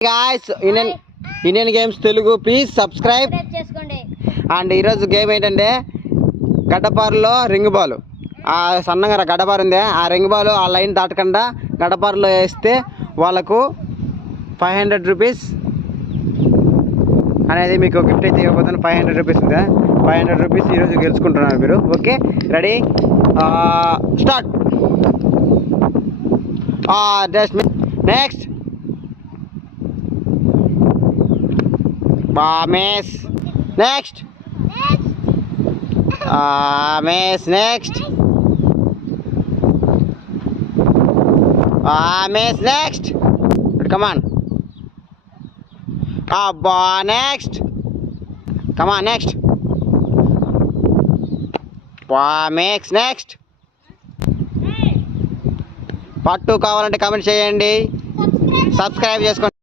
guys, Indian Games Telugu, please subscribe. And ఈరోజు game ఏంటంటే గడ్డపారలో ring ball. ఆ సన్నగా గడ్డపార ఉంది, ఆ రింగ్ బాల్ ఆ లైన్ దాటకుండా గడ్డపారలో వేస్తే వాళ్ళకు 500 రూపీస్ అనేది మీకు గిఫ్ట్ అయితే ఇవ్వబోతున్నాను. 500 రూపీస్ ఉంది. 500 రూపీస్ ఈరోజు గెలుచుకుంటున్నారు మీరు. Okay, ready, start. Next Miss. Next. Miss. Next. Miss. Next. Come on. Next. Come on. Next. Miss. Next. Part 2 కావాలంటే కామెంట్ చేయండి. సబ్స్క్రైబ్ చేసుకోండి.